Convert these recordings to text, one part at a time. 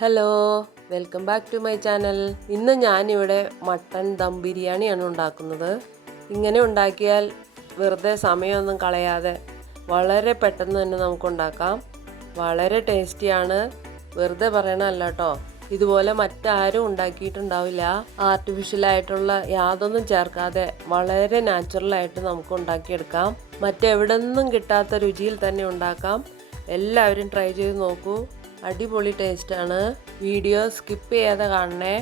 Hello, welcome back to my channel. ഇന്ന് ഞാനിവിടെ mutton dum ബിരിയാണിയാണ് ഉണ്ടാക്കുന്നത്. ഇങ്ങനെ ഉണ്ടാക്കിയാൽ വെറുതെ സമയമൊന്നും കളയാതെ വളരെ പെട്ടെന്ന് തന്നെ നമുക്ക് ഉണ്ടാക്കാം. വളരെ ടേസ്റ്റിയാണ്, വെറുതെ പറയണല്ല കേട്ടോ. ഇതുപോലെ മറ്റാരും ഉണ്ടാക്കിയിട്ടുണ്ടാവില്ല. ആർട്ടിഫിഷ്യലായിട്ടുള്ള യാതൊന്നും ചേർക്കാതെ വളരെ നാച്ചുറലായിട്ട് നമുക്ക് ഉണ്ടാക്കിയെടുക്കാം. മറ്റെവിടെ നിന്നും കിട്ടാത്ത രുചിയിൽ തന്നെ ഉണ്ടാക്കാം. എല്ലാവരും ട്രൈ ചെയ്ത് നോക്കൂ. അടിപൊളി ടേസ്റ്റാണ്. വീഡിയോ സ്കിപ്പ് ചെയ്യാതെ കാണണേ.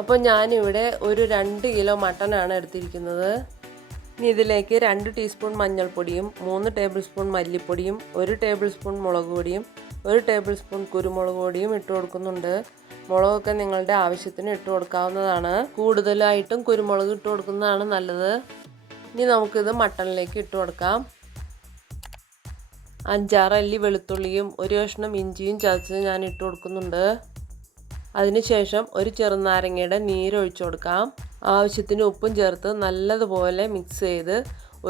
അപ്പോൾ ഞാനിവിടെ ഒരു 2 കിലോ മട്ടനാണ് എടുത്തിരിക്കുന്നത്. ഇനി ഇതിലേക്ക് 2 ടീസ്പൂൺ മഞ്ഞൾപ്പൊടിയും 3 ടേബിൾ സ്പൂൺ മല്ലിപ്പൊടിയും 1 ടേബിൾ സ്പൂൺ മുളക് പൊടിയും 1 ടേബിൾ സ്പൂൺ കുരുമുളക് പൊടിയും ഇട്ട് കൊടുക്കുന്നുണ്ട്. മുളകൊക്കെ നിങ്ങളുടെ ആവശ്യത്തിന് ഇട്ട് കൊടുക്കാവുന്നതാണ്. കൂടുതലായിട്ടും കുരുമുളക് ഇട്ട് കൊടുക്കുന്നതാണ് നല്ലത്. ഇനി നമുക്കിത് മട്ടണിലേക്ക് ഇട്ട് കൊടുക്കാം. 5-6 അല്ലി വെളുത്തുള്ളിയും 1 കഷ്ണം ഇഞ്ചിയും ചതച്ച് ഞാൻ ഇട്ട് കൊടുക്കുന്നുണ്ട്. അതിനുശേഷം ഒരു ചെറുനാരങ്ങയുടെ നീര് ഒഴിച്ചു കൊടുക്കാം. ആവശ്യത്തിന് ഉപ്പും ചേർത്ത് നല്ലതുപോലെ മിക്സ് ചെയ്ത്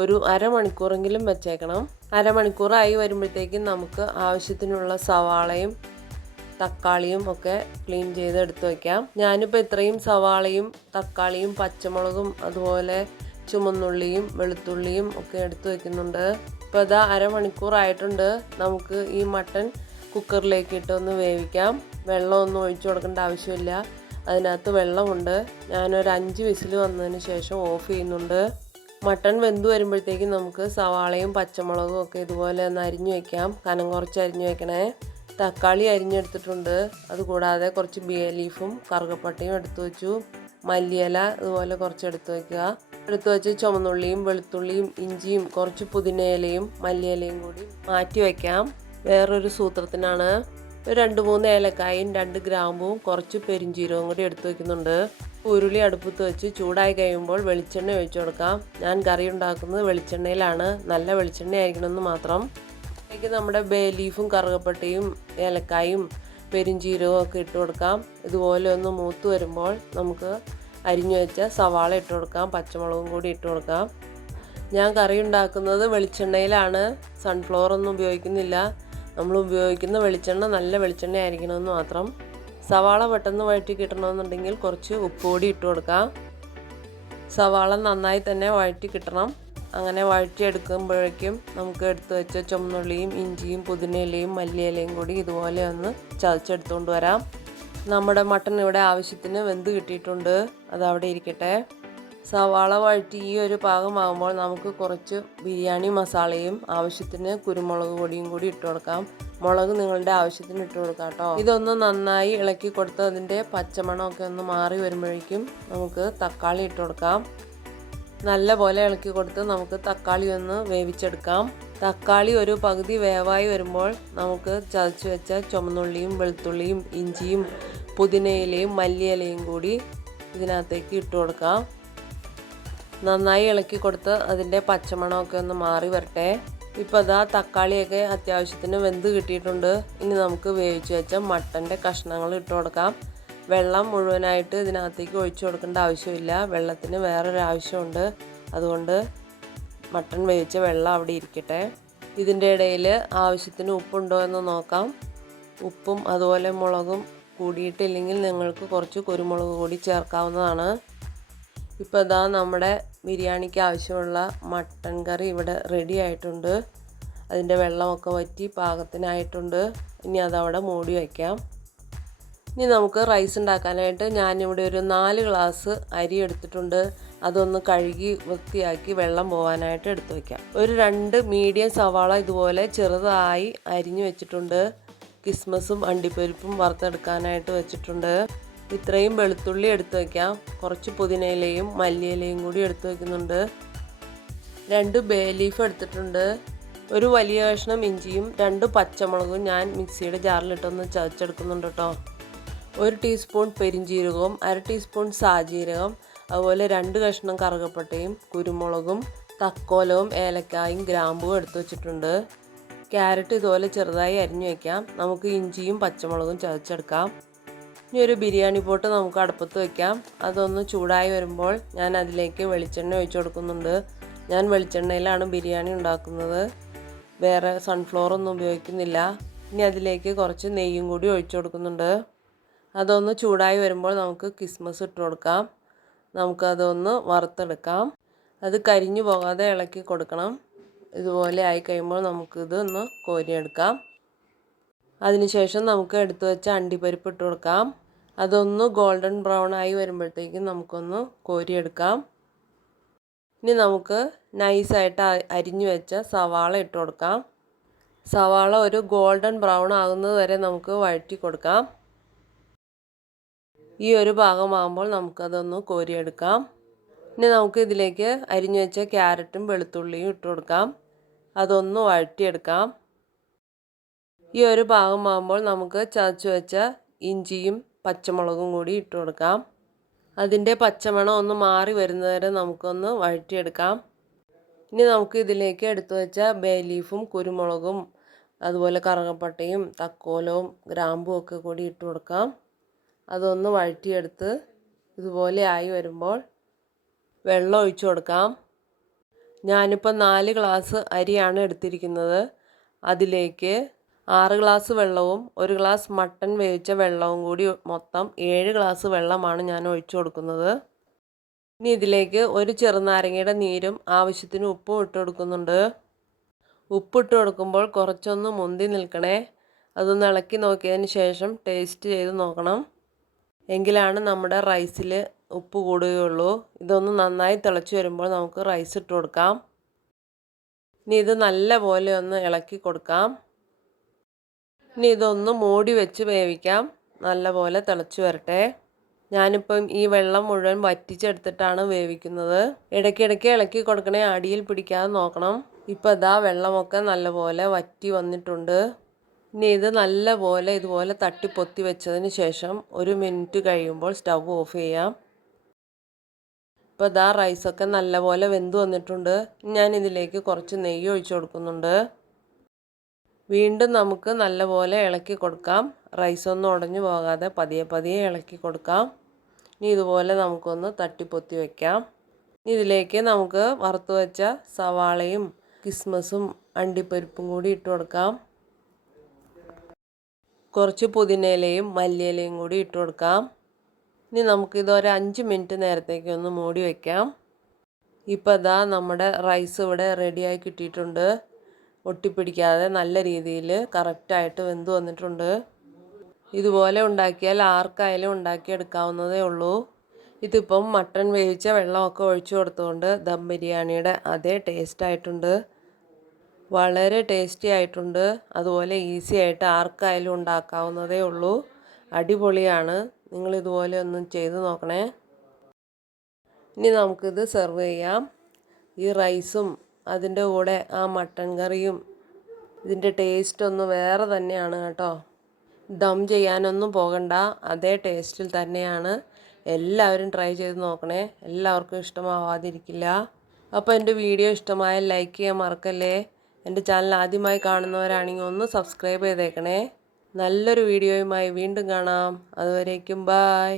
ഒരു അരമണിക്കൂറെങ്കിലും വെച്ചേക്കണം. അരമണിക്കൂറായി വരുമ്പോഴത്തേക്കും നമുക്ക് ആവശ്യത്തിനുള്ള സവാളയും തക്കാളിയും ഒക്കെ ക്ലീൻ ചെയ്ത് എടുത്ത് വയ്ക്കാം. ഞാനിപ്പോൾ ഇത്രയും സവാളയും തക്കാളിയും പച്ചമുളകും അതുപോലെ ചുമന്നുള്ളിയും വെളുത്തുള്ളിയും ഒക്കെ എടുത്ത് വയ്ക്കുന്നുണ്ട്. ഇപ്പോൾ ഇതാ അരമണിക്കൂറായിട്ടുണ്ട്. നമുക്ക് ഈ മട്ടൺ കുക്കറിലേക്ക് ഇട്ടൊന്ന് വേവിക്കാം. വെള്ളമൊന്നും ഒഴിച്ചു കൊടുക്കേണ്ട ആവശ്യമില്ല, അതിനകത്ത് വെള്ളമുണ്ട്. ഞാനൊരു 5 വിസിൽ വന്നതിന് ശേഷം ഓഫ് ചെയ്യുന്നുണ്ട്. മട്ടൺ വെന്ത് വരുമ്പോഴത്തേക്കും നമുക്ക് സവാളയും പച്ചമുളകും ഒക്കെ ഇതുപോലെ ഒന്ന് അരിഞ്ഞു വയ്ക്കാം. കനം കുറച്ച് അരിഞ്ഞു വയ്ക്കണേ. തക്കാളി അരിഞ്ഞെടുത്തിട്ടുണ്ട്. അതുകൂടാതെ കുറച്ച് ബേ ലീഫും കറുകപ്പട്ടയും എടുത്തു വെച്ചു. മല്ലിയില ഇതുപോലെ കുറച്ച് എടുത്തു വയ്ക്കുക. എടുത്തു വെച്ച് ചുമന്നുള്ളിയും വെളുത്തുള്ളിയും ഇഞ്ചിയും കുറച്ച് പുതിനയിലയും മല്ലിയിലയും കൂടി മാറ്റി വയ്ക്കാം. വേറൊരു സൂത്രത്തിനാണ്. 2-3 ഏലക്കായും 2 ഗ്രാമ്പും കുറച്ച് പെരിഞ്ചീരവും കൂടി എടുത്തു വയ്ക്കുന്നുണ്ട്. ഉരുളി അടുപ്പത്ത് വെച്ച് ചൂടായി കഴിയുമ്പോൾ വെളിച്ചെണ്ണ ഒഴിച്ചു കൊടുക്കാം. ഞാൻ കറി ഉണ്ടാക്കുന്നത് വെളിച്ചെണ്ണയിലാണ്. നല്ല വെളിച്ചെണ്ണ ആയിരിക്കണമെന്ന് മാത്രം. അതിലേക്ക് നമ്മുടെ ബേ ലീഫും കറുകപ്പട്ടയും ഏലക്കായും പെരിഞ്ചീരവും ഒക്കെ ഇട്ട് കൊടുക്കാം. ഇതുപോലെ ഒന്ന് മൂത്ത് വരുമ്പോൾ നമുക്ക് അരിഞ്ഞു വെച്ച സവാള ഇട്ട് കൊടുക്കാം. പച്ചമുളകും കൂടി ഇട്ട് കൊടുക്കാം. ഞാൻ കറി ഉണ്ടാക്കുന്നത് വെളിച്ചെണ്ണയിലാണ്. സൺഫ്ലവർ ഒന്നും ഉപയോഗിക്കുന്നില്ല. നമ്മൾ ഉപയോഗിക്കുന്ന വെളിച്ചെണ്ണ നല്ല വെളിച്ചെണ്ണ ആയിരിക്കണമെന്ന് മാത്രം. സവാള പെട്ടെന്ന് വഴറ്റി കിട്ടണമെന്നുണ്ടെങ്കിൽ കുറച്ച് ഉപ്പ് കൂടി ഇട്ട് കൊടുക്കാം. സവാള നന്നായി തന്നെ വഴറ്റി കിട്ടണം. അങ്ങനെ വഴറ്റിയെടുക്കുമ്പോഴേക്കും നമുക്ക് എടുത്തു വെച്ച ചുമന്നുള്ളിയും ഇഞ്ചിയും പുതിനയിലയും മല്ലിയിലയും കൂടി ഇതുപോലെ ഒന്ന് ചതച്ചെടുത്തുകൊണ്ട് വരാം. നമ്മുടെ മട്ടൺ ഇവിടെ ആവശ്യത്തിന് വെന്ത് കിട്ടിയിട്ടുണ്ട്. അതവിടെ ഇരിക്കട്ടെ. സവാള വഴറ്റി ഈ ഒരു പാകമാകുമ്പോൾ നമുക്ക് കുറച്ച് ബിരിയാണി മസാലയും ആവശ്യത്തിന് കുരുമുളക് പൊടിയും കൂടി ഇട്ട് കൊടുക്കാം. മുളക് നിങ്ങളുടെ ആവശ്യത്തിന് ഇട്ട് കൊടുക്കാം കേട്ടോ. ഇതൊന്ന് നന്നായി ഇളക്കി കൊടുത്ത് അതിൻ്റെ പച്ചമണമൊക്കെ ഒന്ന് മാറി വരുമ്പോഴേക്കും നമുക്ക് തക്കാളി ഇട്ട് കൊടുക്കാം. നല്ല പോലെ ഇളക്കി കൊടുത്ത് നമുക്ക് തക്കാളി ഒന്ന് വേവിച്ചെടുക്കാം. തക്കാളി ഒരു പകുതി വേവായി വരുമ്പോൾ നമുക്ക് ചതച്ച് വെച്ച ചുമന്നുള്ളിയും വെളുത്തുള്ളിയും ഇഞ്ചിയും പുതിനയിലയും മല്ലിയിലയും കൂടി ഇതിനകത്തേക്ക് ഇട്ട് കൊടുക്കാം. നന്നായി ഇളക്കി കൊടുത്ത് അതിൻ്റെ പച്ചമണമൊക്കെ ഒന്ന് മാറി വരട്ടെ. ഇപ്പോൾ അതാ തക്കാളിയൊക്കെ അത്യാവശ്യത്തിന് വെന്ത് കിട്ടിയിട്ടുണ്ട്. ഇനി നമുക്ക് വേവിച്ച് വെച്ച മട്ടൻ്റെ കഷ്ണങ്ങൾ ഇട്ട് കൊടുക്കാം. വെള്ളം മുഴുവനായിട്ട് ഇതിനകത്തേക്ക് ഒഴിച്ചു കൊടുക്കേണ്ട ആവശ്യമില്ല. വെള്ളത്തിന് വേറൊരു ആവശ്യമുണ്ട്. അതുകൊണ്ട് മട്ടൺ വേവിച്ച വെള്ളം അവിടെ ഇരിക്കട്ടെ. ഇതിൻ്റെ ഇടയിൽ ആവശ്യത്തിന് ഉപ്പുണ്ടോ എന്ന് നോക്കാം. ഉപ്പും അതുപോലെ മുളകും കൂടിയിട്ടില്ലെങ്കിൽ നിങ്ങൾക്ക് കുറച്ച് കുരുമുളക് കൂടി ചേർക്കാവുന്നതാണ്. ഇപ്പോൾ ഇതാ നമ്മുടെ ബിരിയാണിക്ക് ആവശ്യമുള്ള മട്ടൺ കറി ഇവിടെ റെഡി ആയിട്ടുണ്ട്. അതിൻ്റെ വെള്ളമൊക്കെ വറ്റി പാകത്തിനായിട്ടുണ്ട്. ഇനി അതവിടെ മൂടി വയ്ക്കാം. ഇനി നമുക്ക് റൈസ് ഉണ്ടാക്കാനായിട്ട് ഞാനിവിടെ ഒരു 4 ഗ്ലാസ് അരി എടുത്തിട്ടുണ്ട്. അതൊന്ന് കഴുകി വൃത്തിയാക്കി വെള്ളം പോകാനായിട്ട് എടുത്തു വയ്ക്കാം. ഒരു 2 മീഡിയം സവാള ഇതുപോലെ ചെറുതായി അരിഞ്ഞു വെച്ചിട്ടുണ്ട്. കിസ്മസും അണ്ടിപ്പരിപ്പും വറുത്തെടുക്കാനായിട്ട് വെച്ചിട്ടുണ്ട്. ഇത്രയും വെളുത്തുള്ളി എടുത്തു വയ്ക്കാം. കുറച്ച് പുതിനയിലയും മല്ലിയിലയും കൂടി എടുത്തു വയ്ക്കുന്നുണ്ട്. 2 ബേ ലീഫ് എടുത്തിട്ടുണ്ട്. ഒരു വലിയ കഷ്ണം ഇഞ്ചിയും 2 പച്ചമുളകും ഞാൻ മിക്സിയുടെ ജാറിലിട്ടൊന്ന് ചതച്ചെടുക്കുന്നുണ്ട് കേട്ടോ. 1 ടീസ്പൂൺ പെരിഞ്ചീരകവും 1/2 ടീസ്പൂൺ സാജീരകം അതുപോലെ 2 കഷ്ണം കറുകപ്പട്ടയും കുരുമുളകും തക്കോലവും ഏലക്കായും ഗ്രാമ്പും എടുത്തു വച്ചിട്ടുണ്ട്. ക്യാരറ്റ് ഇതുപോലെ ചെറുതായി അരിഞ്ഞു വയ്ക്കാം. നമുക്ക് ഇഞ്ചിയും പച്ചമുളകും ചതച്ചെടുക്കാം. ഇനി ഒരു ബിരിയാണി പോട്ട് നമുക്ക് അടുപ്പത്ത് വയ്ക്കാം. അതൊന്ന് ചൂടായി വരുമ്പോൾ ഞാൻ അതിലേക്ക് വെളിച്ചെണ്ണ ഒഴിച്ചു കൊടുക്കുന്നുണ്ട്. ഞാൻ വെളിച്ചെണ്ണയിലാണ് ബിരിയാണി ഉണ്ടാക്കുന്നത്. വേറെ സൺഫ്ലവർ ഒന്നും ഉപയോഗിക്കുന്നില്ല. ഇനി അതിലേക്ക് കുറച്ച് നെയ്യും കൂടി ഒഴിച്ചു കൊടുക്കുന്നുണ്ട്. അതൊന്ന് ചൂടായി വരുമ്പോൾ നമുക്ക് കിസ്മസ് ഇട്ട് കൊടുക്കാം. നമുക്കതൊന്ന് വറുത്തെടുക്കാം. അത് കരിഞ്ഞു പോകാതെ ഇളക്കി കൊടുക്കണം. ഇതുപോലെ ആയി കഴിയുമ്പോൾ നമുക്കിത് ഒന്ന് കോരിയെടുക്കാം. അതിനുശേഷം നമുക്ക് എടുത്തു വെച്ച അണ്ടിപ്പരിപ്പ് ഇട്ട് കൊടുക്കാം. അതൊന്ന് ഗോൾഡൻ ബ്രൗൺ ആയി വരുമ്പോഴത്തേക്കും നമുക്കൊന്ന് കോരിയെടുക്കാം. ഇനി നമുക്ക് നൈസായിട്ട് അരിഞ്ഞു വെച്ച സവാള ഇട്ട് കൊടുക്കാം. സവാള ഒരു ഗോൾഡൻ ബ്രൗൺ ആകുന്നത് വരെ നമുക്ക് വഴറ്റി കൊടുക്കാം. ഈ ഒരു ഭാഗമാകുമ്പോൾ നമുക്കതൊന്ന് കോരിയെടുക്കാം. ഇനി നമുക്ക് ഇതിലേക്ക് അരിഞ്ഞു വെച്ച ക്യാരറ്റും വെളുത്തുള്ളിയും ഇട്ട് കൊടുക്കാം. അതൊന്ന് വഴറ്റിയെടുക്കാം. ഈ ഒരു ഭാഗമാകുമ്പോൾ നമുക്ക് ചതച്ച് വെച്ച ഇഞ്ചിയും പച്ചമുളകും കൂടി ഇട്ട് കൊടുക്കാം. അതിൻ്റെ പച്ചമണം ഒന്ന് മാറി വരുന്നവരെ നമുക്കൊന്ന് വഴറ്റിയെടുക്കാം. ഇനി നമുക്ക് ഇതിലേക്ക് എടുത്തു വെച്ച ബേ ലീഫും കുരുമുളകും അതുപോലെ കറുകപ്പട്ടയും തക്കോലവും ഗ്രാമ്പും ഒക്കെ കൂടി ഇട്ട് കൊടുക്കാം. അതൊന്ന് വഴറ്റിയെടുത്ത് ഇതുപോലെ ആയി വരുമ്പോൾ വെള്ളം ഒഴിച്ചു കൊടുക്കാം. ഞാനിപ്പോൾ 4 ഗ്ലാസ് അരിയാണ് എടുത്തിരിക്കുന്നത്. അതിലേക്ക് 6 ഗ്ലാസ് വെള്ളവും 1 ഗ്ലാസ് മട്ടൻ വേവിച്ച വെള്ളവും കൂടി മൊത്തം 7 ഗ്ലാസ് വെള്ളമാണ് ഞാൻ ഒഴിച്ചു കൊടുക്കുന്നത്. ഇനി ഇതിലേക്ക് ഒരു ചെറുനാരങ്ങയുടെ നീരും ആവശ്യത്തിന് ഉപ്പും ഇട്ട് കൊടുക്കുന്നുണ്ട്. ഉപ്പിട്ട് കൊടുക്കുമ്പോൾ കുറച്ചൊന്ന് മുന്തി നിൽക്കണേ. അതൊന്ന് ഇളക്കി നോക്കിയതിന് ശേഷം ടേസ്റ്റ് ചെയ്ത് നോക്കണം. എങ്കിലാണ് നമ്മുടെ റൈസിൽ ഉപ്പ് കൂടുകയുള്ളൂ. ഇതൊന്ന് നന്നായി തിളച്ച് വരുമ്പോൾ നമുക്ക് റൈസ് ഇട്ട് കൊടുക്കാം. ഇനി ഇത് നല്ല പോലെ ഒന്ന് ഇളക്കി കൊടുക്കാം. ഇനി ഇതൊന്ന് മൂടി വെച്ച് വേവിക്കാം. നല്ല പോലെ തിളച്ച് വരട്ടെ. ഞാനിപ്പം ഈ വെള്ളം മുഴുവൻ വറ്റിച്ചെടുത്തിട്ടാണ് വേവിക്കുന്നത്. ഇടയ്ക്കിടയ്ക്ക് ഇളക്കി കൊടുക്കണേ, അടിയിൽ പിടിക്കാതെ നോക്കണം. ഇപ്പോൾ ഇതാ വെള്ളമൊക്കെ നല്ലപോലെ വറ്റി വന്നിട്ടുണ്ട്. ഇനി ഇത് നല്ലപോലെ ഇതുപോലെ തട്ടിപ്പൊത്തി വെച്ചതിന് ശേഷം 1 മിനിറ്റ് കഴിയുമ്പോൾ സ്റ്റവ് ഓഫ് ചെയ്യാം. ഇപ്പോൾ ഇതാ റൈസൊക്കെ നല്ലപോലെ വെന്ത് വന്നിട്ടുണ്ട്. ഞാൻ ഇതിലേക്ക് കുറച്ച് നെയ്യ് ഒഴിച്ചു കൊടുക്കുന്നുണ്ട്. വീണ്ടും നമുക്ക് നല്ലപോലെ ഇളക്കി കൊടുക്കാം. റൈസൊന്നും ഉടഞ്ഞു പോകാതെ പതിയെ ഇളക്കി കൊടുക്കാം. ഇനി ഇതുപോലെ നമുക്കൊന്ന് തട്ടിപ്പൊത്തി വയ്ക്കാം. ഇതിലേക്ക് നമുക്ക് വറുത്ത് വെച്ച സവാളയും കിസ്മസും അണ്ടിപ്പരിപ്പും കൂടി ഇട്ട് കൊടുക്കാം. കുറച്ച് പുതിനയിലയും മല്ലിയിലയും കൂടി ഇട്ട് കൊടുക്കാം. ഇനി നമുക്കിതൊരു 5 മിനിറ്റ് നേരത്തേക്ക് ഒന്ന് മൂടി വയ്ക്കാം. ഇപ്പോൾ ഇതാ നമ്മുടെ റൈസ് ഇവിടെ റെഡിയായി കിട്ടിയിട്ടുണ്ട്. ഒട്ടിപ്പിടിക്കാതെ നല്ല രീതിയിൽ കറക്റ്റായിട്ട് വെന്ത് വന്നിട്ടുണ്ട്. ഇതുപോലെ ഉണ്ടാക്കിയാൽ ആർക്കായാലും ഉണ്ടാക്കിയെടുക്കാവുന്നതേ ഉള്ളൂ. ഇതിപ്പം മട്ടൺ വേവിച്ച വെള്ളമൊക്കെ ഒഴിച്ചു കൊടുത്തുകൊണ്ട് ദം ബിരിയാണിയുടെ അതേ ടേസ്റ്റ് ആയിട്ടുണ്ട്. വളരെ ടേസ്റ്റി ആയിട്ടുണ്ട്. അതുപോലെ ഈസി ആയിട്ട് ആർക്കായാലും ഉണ്ടാക്കാവുന്നതേ ഉള്ളൂ. അടിപൊളിയാണ്. നിങ്ങളിതുപോലെ ഒന്ന് ചെയ്ത് നോക്കണേ. ഇനി നമുക്കിത് സെർവ് ചെയ്യാം. ഈ റൈസും അതിൻ്റെ കൂടെ ആ മട്ടൻ കറിയും ഇതിൻ്റെ ടേസ്റ്റ് ഒന്ന് വേറെ തന്നെയാണ് കേട്ടോ. ദം ചെയ്യാനൊന്നും പോകണ്ട, അതേ ടേസ്റ്റിൽ തന്നെയാണ്. എല്ലാവരും ട്രൈ ചെയ്ത് നോക്കണേ. എല്ലാവർക്കും ഇഷ്ടമാവാതിരിക്കില്ല. അപ്പോൾ എൻ്റെ വീഡിയോ ഇഷ്ടമായാൽ ലൈക്ക് ചെയ്യാൻ മറക്കല്ലേ. എൻ്റെ ചാനൽ ആദ്യമായി കാണുന്നവരാണെങ്കിൽ ഒന്ന് സബ്സ്ക്രൈബ് ചെയ്തേക്കണേ. നല്ലൊരു വീഡിയോയുമായി വീണ്ടും കാണാം. അതുവരേക്കും ബായ്.